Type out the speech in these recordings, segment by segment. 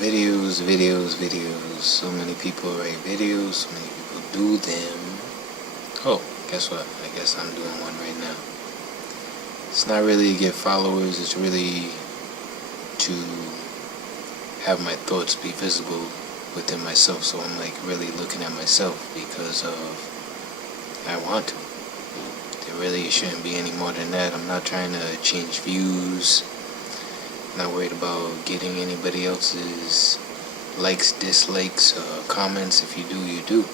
videos. So many people write videos, so many people do them. Oh, guess what? I guess I'm doing one right now. It's not really to get followers, it's really to have my thoughts be visible within myself. So I'm like really looking at myself because of I want to. There really shouldn't be any more than that. I'm not trying to change views. Not worried about getting anybody else's likes, dislikes, comments. If you do, you do.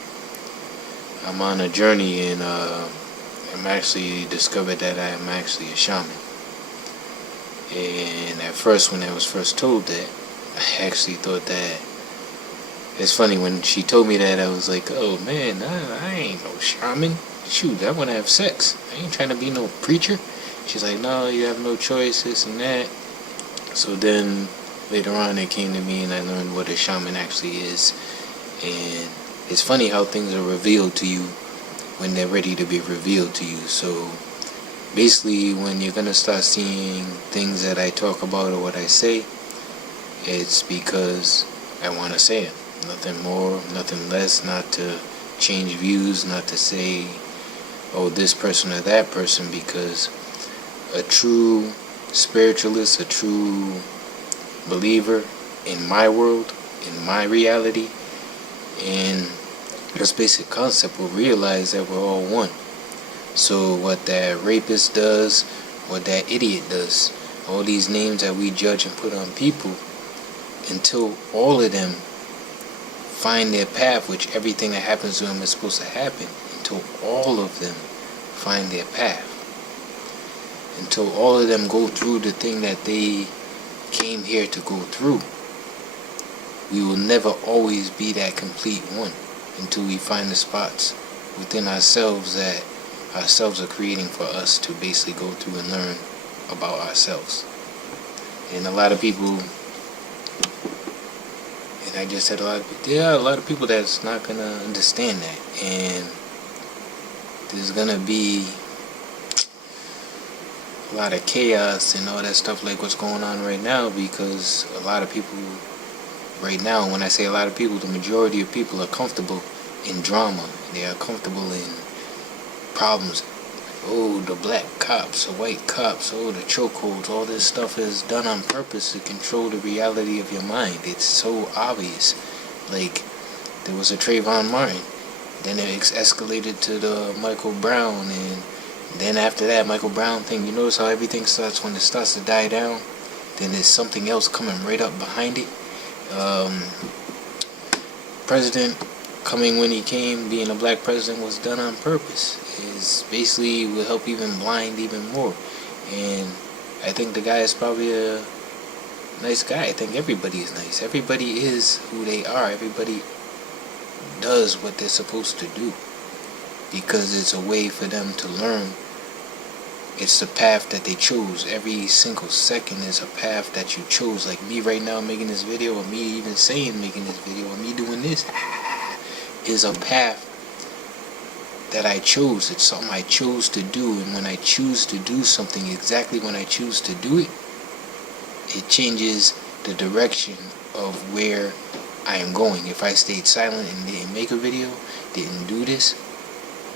I'm on a journey, and I'm actually discovered that I am actually a shaman. And at first, when I was first told that, I actually thought that it's funny. When she told me that, I was like, oh man, I ain't no shaman. Shoot, I want to have sex. I ain't trying to be no preacher. She's like, no, you have no choice, this and that. So then later on it came to me and I learned what a shaman actually is. And it's funny how things are revealed to you when they're ready to be revealed to you. So basically, when you're going to start seeing things that I talk about or what I say, it's because I want to say it. Nothing more, nothing less. Not to change views, not to say, oh, this person or that person, because a true spiritualist, a true believer in my world, in my reality, and this basic concept will realize that we're all one. So what that rapist does, what that idiot does, all these names that we judge and put on people, until all of them find their path, which everything that happens to them is supposed to happen, until all of them find their path, until all of them go through the thing that they came here to go through, we will never always be that complete one until we find the spots within ourselves that ourselves are creating for us to basically go through and learn about ourselves. And a lot of people, and I just said there are a lot of people that's not going to understand that. And there's going to be a lot of chaos and all that stuff like what's going on right now, because a lot of people right now, when I say a lot of people, the majority of people are comfortable in drama. They are comfortable in problems. Oh, the black cops, the white cops, oh, the chokeholds, all this stuff is done on purpose to control the reality of your mind. It's so obvious. Like, there was a Trayvon Martin, then it escalated to the Michael Brown, and then after that Michael Brown thing, you notice how everything starts, when it starts to die down, then there's something else coming right up behind it. President coming when he came, being a black president, was done on purpose. Is basically will help even blind even more. And I think the guy is probably a nice guy. I think everybody is nice. Everybody is who they are. Everybody does what they're supposed to do, because it's a way for them to learn. It's the path that they chose. Every single second is a path that you chose. Like me right now making this video, or me even saying making this video, or me doing this is a path that I chose. It's something I chose to do. And when I choose to do something, exactly when I choose to do it, it changes the direction of where I am going. If I stayed silent and didn't make a video, didn't do this,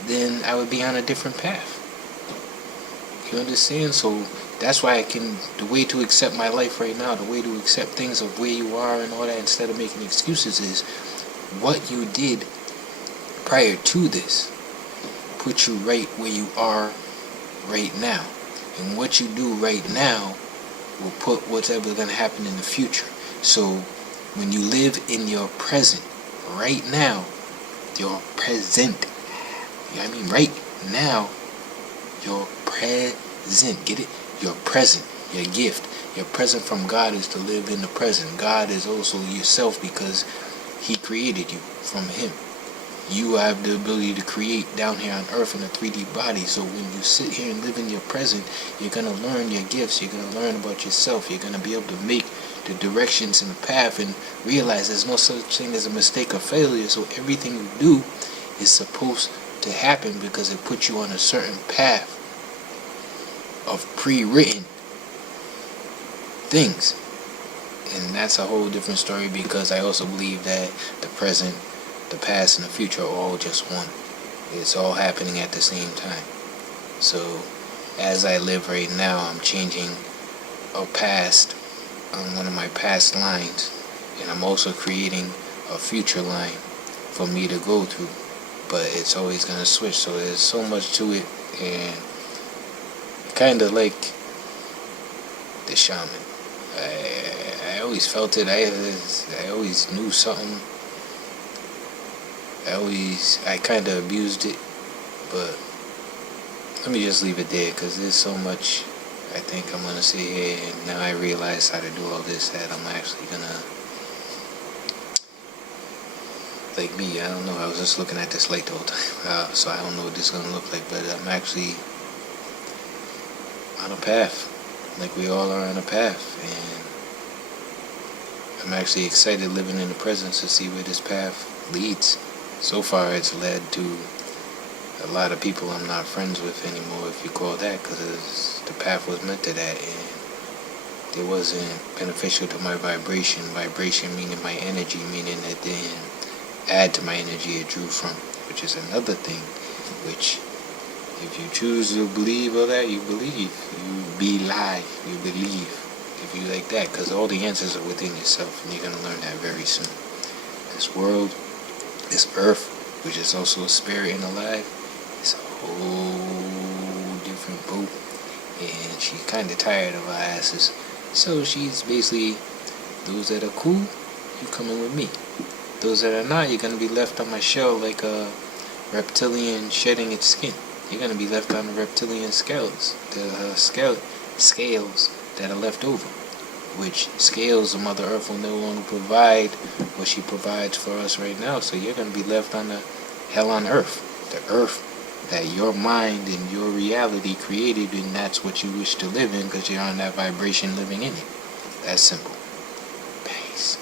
then I would be on a different path. You understand? So that's why the way to accept my life right now, the way to accept things of where you are and all that, instead of making excuses, is what you did prior to this put you right where you are right now. And what you do right now will put whatever going to happen in the future. So when you live in your present right now, your present, you know what I mean? Right now, your present, get it? Your present, your gift, your present from God is to live in the present. God is also yourself, because He created you from Him. You have the ability to create down here on earth in a 3D body. So when you sit here and live in your present, you're going to learn your gifts. You're going to learn about yourself. You're going to be able to make the directions and the path and realize there's no such thing as a mistake or failure. So everything you do is supposed to happen because it puts you on a certain path of pre-written things. And that's a whole different story, because I also believe that the present, the past, and the future are all just one. It's all happening at the same time. So as I live right now, I'm changing a past on one of my past lines, and I'm also creating a future line for me to go through. But it's always gonna switch, so there's so much to it, and kind of like the shaman. I always felt it. I always knew something. I kind of abused it, but let me just leave it there, because there's so much I think I'm gonna sit here, and now I realize how to do all this, that I'm actually gonna, like me, I don't know, I was just looking at this light the whole time, so I don't know what this is gonna look like, but I'm actually on a path, like we all are on a path, and I'm actually excited living in the present to see where this path leads. So far it's led to a lot of people I'm not friends with anymore, if you call that, because the path was meant to that, and it wasn't beneficial to my vibration. Vibration meaning my energy, meaning it didn't add to my energy, it drew from, which is another thing, which if you choose to believe all that, you believe. You you believe, if you like that, because all the answers are within yourself, and you're going to learn that very soon. This world, this earth, which is also a spirit and alive, it's a whole different boat, and she's kind of tired of our asses. So she's basically, those that are cool, you coming with me. Those that are not, you're going to be left on my shell like a reptilian shedding its skin. You're going to be left on the reptilian scales, the scales that are left over, which scales the Mother Earth will no longer provide what she provides for us right now. So you're going to be left on the hell on earth, the earth that your mind and your reality created, and that's what you wish to live in, because you're on that vibration living in it. That's simple. Peace.